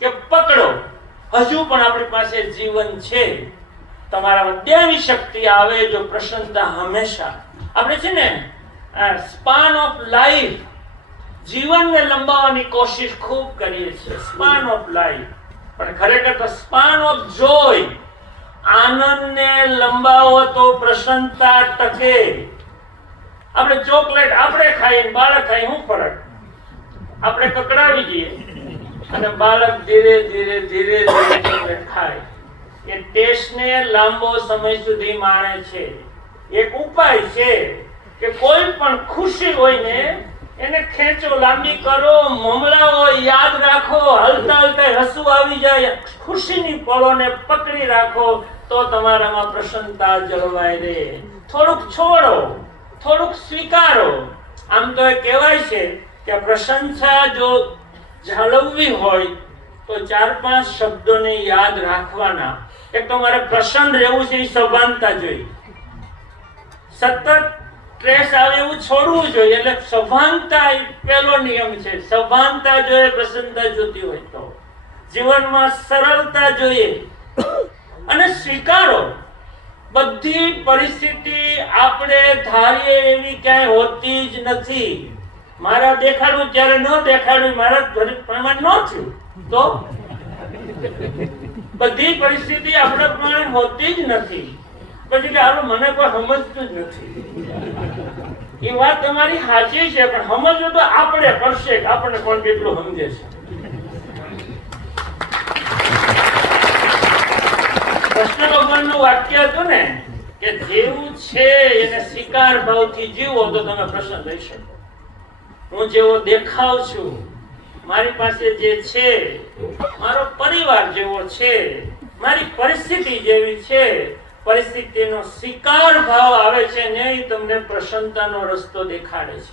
કે પકડો, હજુ પણ આપણી પાસે જીવન છે. તમારામાં દેવી શક્તિ આવે જો પ્રસન્નતા હંમેશા. આપણે છે ને સ્પાન ઓફ લાઈફ, જીવનને લંબાવવાની કોશિશ ખૂબ કરીએ છીએ, સ્પાન ઓફ લાઈફ. પણ ખરેખર તો સ્પાન ઓફ જોય, આનંદને લંબાવો તો પ્રસન્નતા ટકે. આપણે ચોકલેટ આપણે ખાઈએ, બાળક ખાય, શું ફરક? આપણે કકડાવી દઈએ અને બાળક ધીરે ધીરે ધીરે ધીરે ચોકલેટ ખાય. એ ટેસ્ટને લાંબો સમય સુધી માણે છે. એક ઉપાય છે કે કોઈ પણ ખુશી હોય ને એને ખેંચો, લાંબી કરો, મમરાવો, યાદ રાખો, હલતા હલતા હસવું આવી જાય, ખુશીની પળોને પકડી રાખો તો તમારામાં પ્રસન્નતા જળવાઈ રહે. થોડુંક છોડો, થોડુંક સ્વીકારો. આમ તો એ કહેવાય છે કે પ્રશંસા જો જાળવવી હોય તો 4-5 શબ્દોને યાદ રાખવાના. એક તો મારે પ્રસન્ન રહેવું છે, એ સભાનતા જોઈએ. સતત સ્ટ્રેસ આવે એવું છોડવું જોઈએ. એટલે સભાનતા પહેલો નિયમ છે. સભાનતા જોઈએ પ્રસન્નતા જોતી હોય તો. જીવનમાં સરળતા જોઈએ અને સ્વીકારો. બધી પરિસ્થિતિ આપણે ધારીએ એવી ક્યાંય હોતી જ નથી. મારા દેખાડવું ત્યારે ન દેખાડવું, મારા પ્રમાણ ન થયું તો બધી પરિસ્થિતિ આપણા પ્રમાણે હોતી જ નથી. પછી કે હાલો મને કોઈ સમજતું જ નથી. એ વાત તમારી સાચી છે, પણ સમજવું તો આપણે પડશે કે આપણને કોણ કેટલું સમજે છે. કૃષ્ણ ભગવાનનું વાક્ય હતું ને કે જેવું છે એને સ્વીકાર ભાવથી જીવો તો તમે પ્રસન્ન થઈ શકો. હું જેવો દેખાવ છું, મારી પાસે જે છે, મારો પરિવાર જેવો છે, મારી પરિસ્થિતિ જેવી છે, પરિસ્થિતિનો સ્વીકાર ભાવ આવે છે ને એ તમને પ્રસન્નતાનો રસ્તો દેખાડે છે.